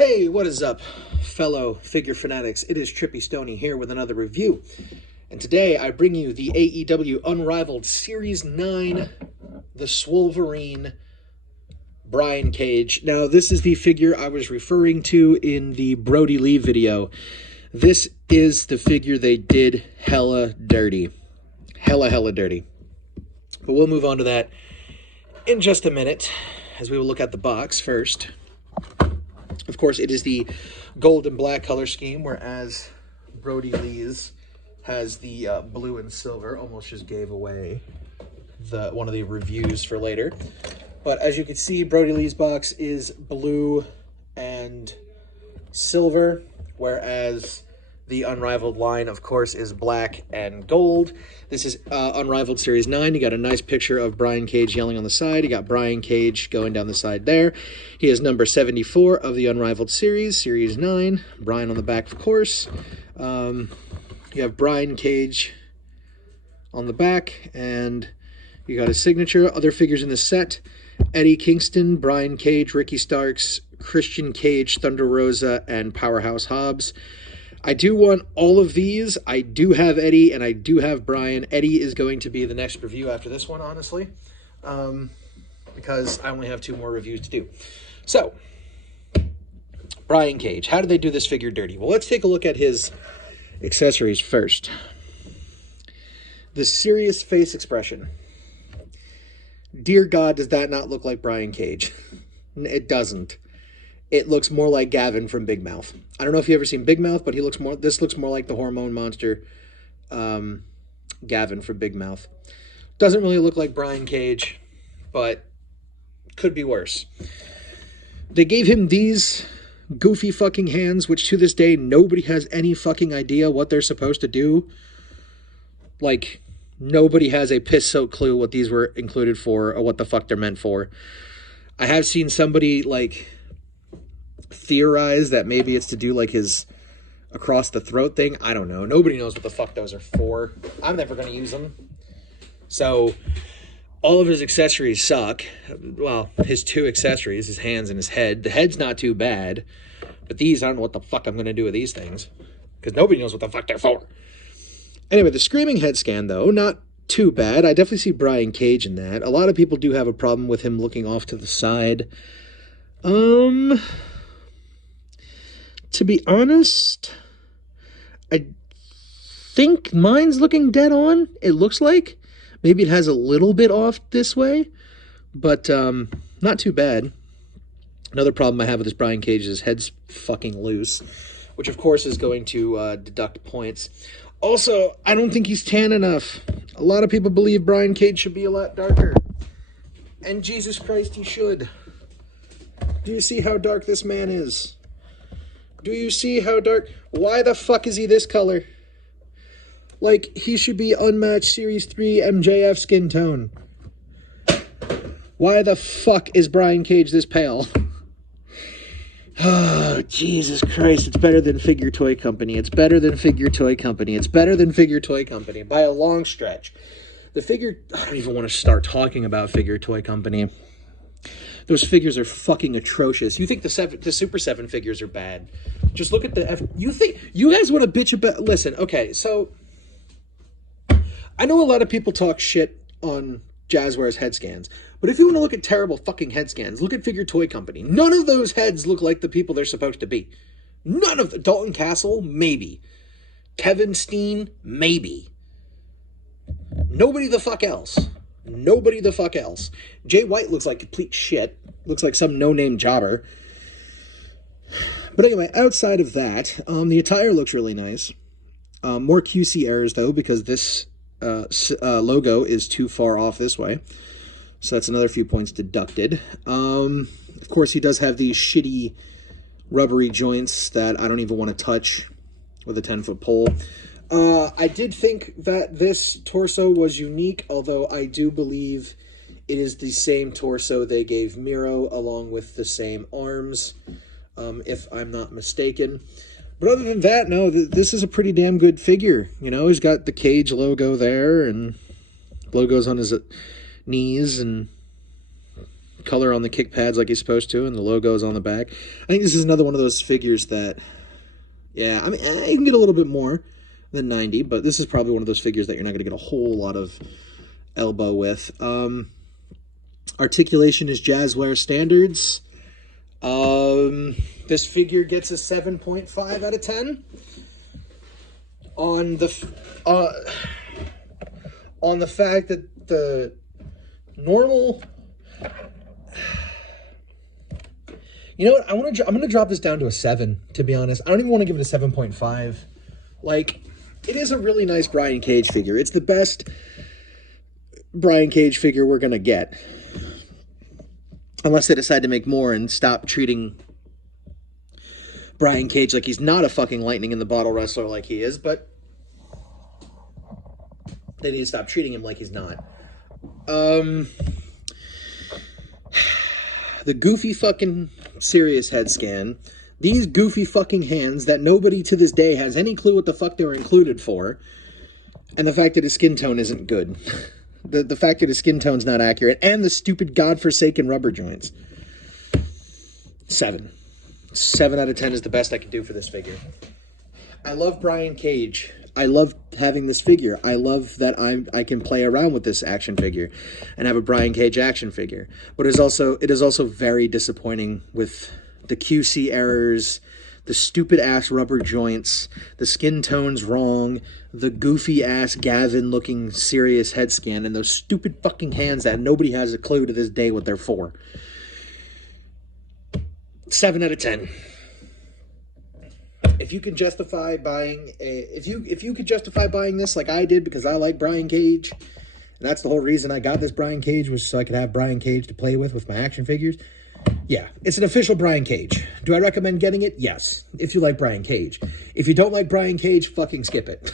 Hey, what is up, fellow figure fanatics? It is Trippy Stoney here with another review. And today I bring you the AEW Unrivaled Series 9, the Swolverine Brian Cage. Now, this is the figure I was referring to in the Brody Lee video. This is the figure they did hella dirty. Hella dirty. But we'll move on to that in just a minute, as we will look at the box first. Of course, it is the gold and black color scheme, whereas Brody Lee's has the blue and silver. Almost just gave away one of the reviews for later. But as you can see, Brody Lee's box is blue and silver, whereas the Unrivaled line, of course, is black and gold. This is Unrivaled Series 9. You got a nice picture of Brian Cage yelling on the side. You got Brian Cage going down the side there. He is number 74 of the Unrivaled Series, Series 9. Brian on the back, of course. You have Brian Cage on the back, and you got his signature. Other figures in the set: Eddie Kingston, Brian Cage, Ricky Starks, Christian Cage, Thunder Rosa, and Powerhouse Hobbs. I do want all of these. I do have Eddie, and I do have Brian. Eddie is going to be the next review after this one, honestly, because I only have 2 more reviews to do. So, Brian Cage. How did they do this figure dirty? Well, let's take a look at his accessories first. The serious face expression. Dear God, does that not look like Brian Cage? It doesn't. It looks more like Gavin from Big Mouth. I don't know if you've ever seen Big Mouth, but this looks more like the hormone monster Gavin from Big Mouth. Doesn't really look like Brian Cage, but could be worse. They gave him these goofy fucking hands, which to this day, nobody has any fucking idea what they're supposed to do. Like, nobody has a piss-soaked clue what these were included for or what the fuck they're meant for. I have seen somebody, like, theorize that maybe it's to do, like, his across the throat thing. I don't know. Nobody knows what the fuck those are for. I'm never going to use them. So, all of his accessories suck. Well, his 2 accessories, his hands and his head. The head's not too bad. But these, I don't know what the fuck I'm going to do with these things. Because nobody knows what the fuck they're for. Anyway, the Screaming Head scan, though, not too bad. I definitely see Brian Cage in that. A lot of people do have a problem with him looking off to the side. To be honest, I think mine's looking dead on. It looks like. Maybe it has a little bit off this way, but not too bad. Another problem I have with this Brian Cage is his head's fucking loose, which of course is going to deduct points. Also, I don't think he's tan enough. A lot of people believe Brian Cage should be a lot darker. And Jesus Christ, he should. Do you see how dark this man is? Do you see how dark? Why the fuck is he this color? Like, he should be unmatched Series 3 MJF skin tone. Why the fuck is Brian Cage this pale? Oh, Jesus Christ. It's better than Figure Toy Company. It's better than Figure Toy Company. It's better than Figure Toy Company by a long stretch. I don't even want to start talking about Figure Toy Company. Those figures are fucking atrocious. You think the Super 7 figures are bad. Just look at the you guys want to bitch about... Listen, okay, so I know a lot of people talk shit on Jazwares head scans, but if you want to look at terrible fucking head scans, look at Figure Toy Company. None of those heads look like the people they're supposed to be. None of them. Dalton Castle, maybe. Kevin Steen, maybe. Nobody the fuck else. Nobody the fuck else. Jay White looks like complete shit. Looks like some no-name jobber. But anyway, outside of that, the attire looks really nice. More QC errors, though, because this logo is too far off this way. So that's another few points deducted. Of course, he does have these shitty rubbery joints that I don't even want to touch with a 10-foot pole. I did think that this torso was unique, although I do believe it is the same torso they gave Miro, along with the same arms, if I'm not mistaken. But other than that, no, this is a pretty damn good figure. You know, he's got the Cage logo there, and logos on his knees, and color on the kick pads like he's supposed to, and the logo's on the back. I think this is another one of those figures that, yeah, I mean, you can get a little bit more than 90, but this is probably one of those figures that you're not going to get a whole lot of elbow with. Articulation is Jazwares standards. This figure gets a 7.5 out of 10. On the fact that the normal, you know what, I'm gonna drop this down to a 7, to be honest. I don't even want to give it a 7.5. Like, it is a really nice Brian Cage figure. It's the best Brian Cage figure we're gonna get, unless they decide to make more and stop treating Brian Cage like he's not a fucking lightning in the bottle wrestler like he is, but they need to stop treating him like he's not. The goofy fucking serious head scan. These goofy fucking hands that nobody to this day has any clue what the fuck they were included for. And the fact that his skin tone isn't good. The fact that his skin tone's not accurate. And the stupid godforsaken rubber joints. 7. 7 out of 10 is the best I can do for this figure. I love Brian Cage. I love having this figure. I love that I can play around with this action figure and have a Brian Cage action figure. But it is also very disappointing with the QC errors, the stupid ass rubber joints, the skin tone's wrong, the goofy ass Gavin looking serious head scan, and those stupid fucking hands that nobody has a clue to this day what they're for. 7 out of 10. If you can justify buying if you could justify buying this like I did, because I like Brian Cage, and that's the whole reason I got this Brian Cage, was so I could have Brian Cage to play with my action figures. Yeah, it's an official Brian Cage. Do I recommend getting it? Yes, if you like Brian Cage. If you don't like Brian Cage, fucking skip it.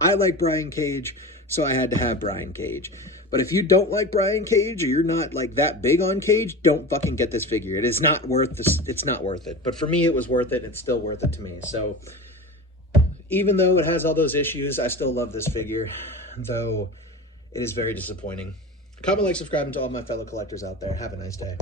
I like Brian Cage, so I had to have Brian Cage. But if you don't like Brian Cage, or you're not like that big on Cage, don't fucking get this figure. It is not worth this. It's not worth it. But for me, it was worth it, and it's still worth it to me. So even though it has all those issues, I still love this figure, though it is very disappointing. Comment, like, subscribe, and to all my fellow collectors out there. Have a nice day.